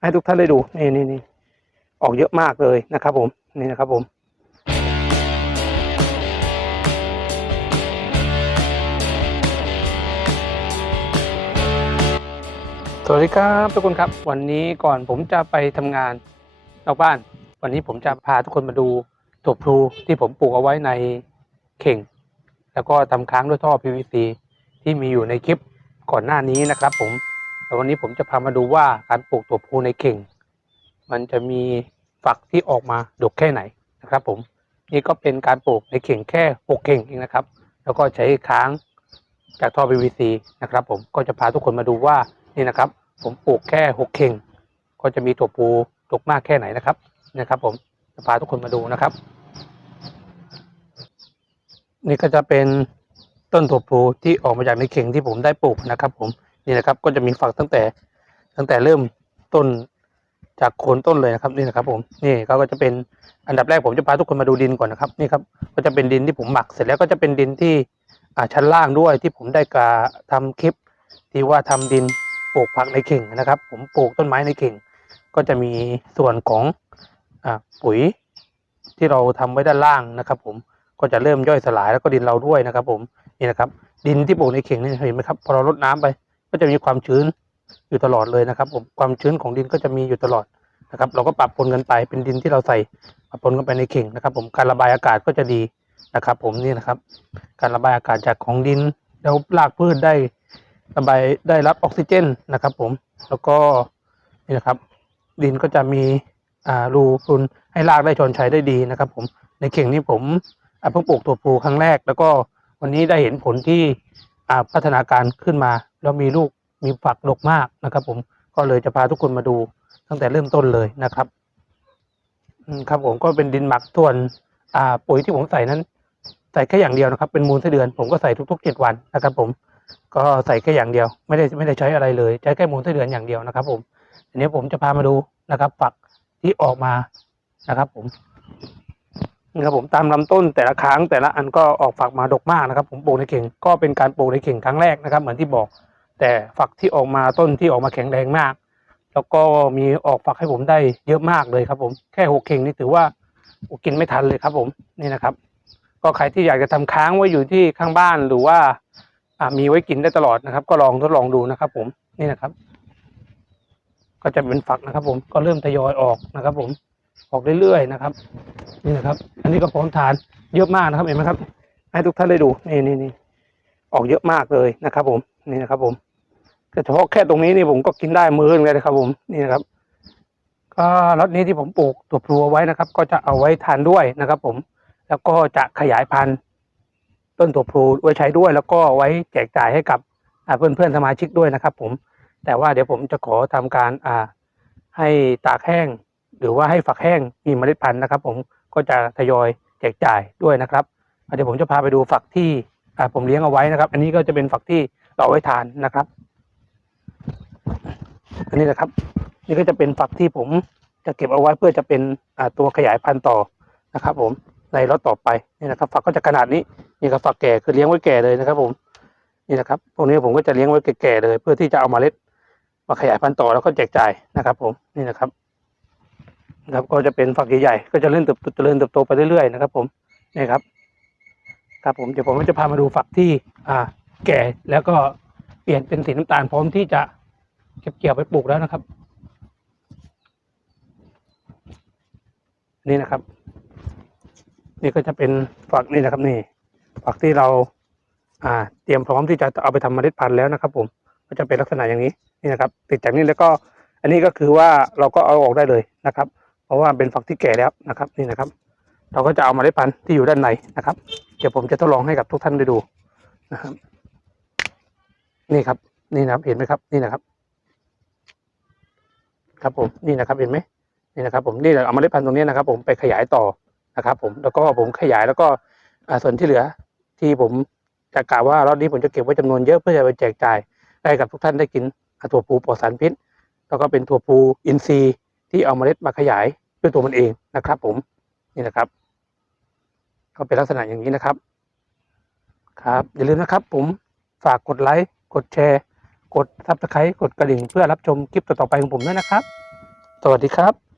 ให้ทุกท่านได้ดูนี่นี่นี่ออกเยอะมากเลยนะครับ ผมนี่นะครับผมสวัสดีครับทุกคนครับ วันนี้ก่อนผมจะไปทำงานนอกบ้าน วันนี้ผมจะพาทุกคนมาดูถั่วพลูที่ผมปลูกเอาไว้ในเข่ง แล้วก็ทำค้างด้วยท่อ PVC ที่มีอยู่ในคลิปก่อนหน้านี้นะครับ ผม แต่วันนี้ผมจะพามาดูว่าการปลูกถั่วพูในเข่ง มันจะมีฝักที่ออกมาดกแค่ไหนนะครับผมนี่ก็เป็นการปลูกในเข่งแค่หกเข่งเองนะครับ แล้วก็ใช้ค้างจากท่อ PVC นะครับ ผมก็จะพาทุกคนมาดูว่านี่นะครับ ผมปลูกแค่หกเข่ง ก็จะมีถั่วพูดกมากแค่ไหนนะครับนะครับ ผมจะพาทุกคนมาดูนะครับ นี่ก็จะเป็นต้นถั่วพูที่ออกมาจากในเข่งที่ผมได้ปลูกนะครับ ผม นี่นะครับ ก็จะมีฝักตั้งแต่ตั้งแต่เริ่มต้นจากโคนต้นเลยนะครับนี่นะครับ ผมนี่เขาก็จะเป็นอันดับแรกผมจะพาทุกคนมาดูดินก่อนนะครับนี่ครับก็จะเป็นดินที่ผมหมักเสร็จแล้วก็จะเป็นดินที่อ่าชั้นล่างด้วยที่ผมได้กาทำคลิป ที่ว่าทำดินปลูกผักในเข่งนะครับ ผมปลูกต้นไม้ในเข่ง ก็จะมีส่วนของอ่าปุ๋ยที่เราทำไว้ด้านล่างนะครับ ผมก็จะเริ่มย่อยสลายแล้วก็ดินเราด้วยนะครับ ผมนี่นะครับ ดินที่ปลูกในเข่งนี่เห็นไหมครับพอเรารดน้ำไป ก็จะมีความชื้นอยู่ตลอดเลยนะครับผมความชื้นของดินก็จะมีอยู่ตลอดนะครับ เราก็ปรับปนกันไปเป็นดินที่เราใส่ปรับปนกันไปในเข่งนะครับ ผมการระบายอากาศก็จะดีนะครับ ผมนี่นะครับ การระบายอากาศจากของดินแล้วรากพืชได้ระบายได้รับออกซิเจนนะครับ ผมแล้วก็นี่นะครับ ดินก็จะมีอ่ารูพรุนให้รากได้ชนใชัยได้ดีนะครับ ผมในเข่งนี้ผมเพิ่งปลูกตัวปลูครั้งแรก แล้วก็วันนี้ได้เห็นผลที่พัฒนาการขึ้นมา แล้วมีลูกมีฝักดกมากนะครับ ผมก็เลยจะพาทุกคนมาดูตั้งแต่เริ่มต้นเลยนะครับครับผมก็เป็นดินหมักส่วนอ่าปุ๋ยที่ผมใส่นั้น ใส่แค่อย่างเดียวนะครับ เป็นมูลไส้เดือน ผมก็ใส่ทุกๆเจ็ดวันนะครับ ผมก็ใส่แค่อย่างเดียว ไม่ได้ไม่ได้ใช้อะไรเลยใช้แค่มูลไส้เดือนอย่างเดียวนะครับ ผมทีนี้ผมจะพามาดูนะครับ ฝักที่ออกมานะครับ ผมนี่ครับผมตามลำต้นแต่ละครั้งแต่ละอันก็ออกฝักมาดกมากนะครับ ผมปลูกในเข่งก็เป็นการปลูกในเข่งครั้งแรกนะครับ เหมือนที่บอก แต่ฝักที่ออกมาต้นที่ออกมาแข็งแรงมาก แล้วก็มีออกฝักให้ผมได้เยอะมากเลยครับ ผมแค่หกเข่งนี่ถือว่ากินไม่ทันเลยครับ ผมนี่นะครับ ก็ใครที่อยากจะทำค้างไว้อยู่ที่ข้างบ้านหรือว่ามีไว้กินได้ตลอดนะครับ ก็ลองทดลองดูนะครับ ผมนี่นะครับ ก็จะเป็นฝักนะครับ ผมก็เริ่มทยอยออกนะครับ ผมออกเรื่อยๆนะครับ นี่นะครับ อันนี้ก็พร้อมทานเยอะมากนะครับเห็นไหมครับ ให้ทุกท่านได้ดูนี่นี่นี่ออกเยอะมากเลยนะครับ ผมนี่นะครับ ผม เฉพาะแค่ตรงนี้นี่ผมก็กินได้มื้อนึงเลยนะครับ ผมนี่นะครับ ก็รถนี้ที่ผมปลูกตัวพลูไว้นะครับ ก็จะเอาไว้ทานด้วยนะครับ ผม แล้วก็จะขยายพันธุ์ ต้นถั่วพลูไว้ใช้ด้วย แล้วก็ไว้แจกจ่ายให้กับอ่าเพื่อนๆสมาชิกด้วยนะครับ ผม แต่ว่าเดี๋ยวผมจะขอทำการอ่าให้ตากแห้ง หรือว่าให้ฝักแห้งมีเมล็ดพันธุ์นะครับ ผมก็จะทยอยแจกจ่ายด้วยนะครับเดี๋ยวผมจะพาไปดูฝักที่อ่าผมเลี้ยงเอาไว้นะครับ อันนี้ก็จะเป็นฝักที่เราเอาไว้ทานนะครับ อันนี้นะครับ นี่ก็จะเป็นฝักที่ผมจะเก็บเอาไว้เพื่อจะเป็นตัวขยายพันธุ์ต่อนะครับ ผมในรถต่อไปนี่นะครับ ฝักก็จะขนาดนี้นี่ครับฝักแก่คือเลี้ยงไว้แก่เลยนะครับ ผมนี่นะครับพวกนี้ผมก็จะเลี้ยงไว้แก่ๆเลย เพื่อที่จะเอามาเล็ดมาขยายพันธุ์ต่อแล้วก็แจกจ่ายนะครับ ผมนี่นะครับนะครับ ก็จะเป็นฝักใหญ่ๆก็จะเริ่มเติบโตเจริญเติบโตไปเรื่อยๆนะครับผมนี่ครับ ครับผมเดี๋ยวผมก็จะพามาดูฝักที่อ่าแก่แล้วก็เปลี่ยนเป็นสีน้ำตาลพร้อมที่จะ เก็บเกี่ยวไปปลูกแล้วนะครับ นี่นะครับ นี่ก็จะเป็นฝักนี่นะครับ นี่ฝักที่เรา อ่า เตรียมพร้อมที่จะเอาไปทำเมล็ดพันธุ์แล้วนะครับ ผมก็จะเป็นลักษณะอย่างนี้นี่นะครับ ติดจากนี้แล้วก็ อันนี้ก็คือว่าเราก็เอาออกได้เลยนะครับ เพราะว่าเป็นฝักที่แก่แล้วนะครับ นี่นะครับ เราก็จะเอาเมล็ดพันธุ์ที่อยู่ด้านในนะครับ เดี๋ยวผมจะทดลองให้กับทุกท่านได้ดูนะครับ นี่ครับ นี่นะครับ เห็นไหมครับ นี่นะครับ ครับผมนี่นะครับเห็นไหมนี่นะครับ ผมนี่เราเอาเมล็ดพันธุ์ตรงนี้นะครับ ผมไปขยายต่อนะครับ ผมแล้วก็ผมขยายแล้วก็ส่วนที่เหลือที่ผมจะกล่าวว่ารอบนี้ผมจะเก็บไว้จำนวนเยอะเพื่อจะไปแจกจ่ายให้กับทุกท่านได้กินถั่วพูปลอดสารพิษ แล้วก็เป็นถั่วพูอินทรีย์ที่เอาเมล็ดมาขยายด้วยตัวมันเองนะครับ ผมนี่นะครับ ก็เป็นลักษณะอย่างนี้นะครับ ครับ อย่าลืมนะครับ ผมฝากกดไลค์กดแชร์ กดซับสไครต์กดกระดิ่งเพื่อรับชมคลิปต่อๆไปของผมด้วยนะครับ สวัสดีครับ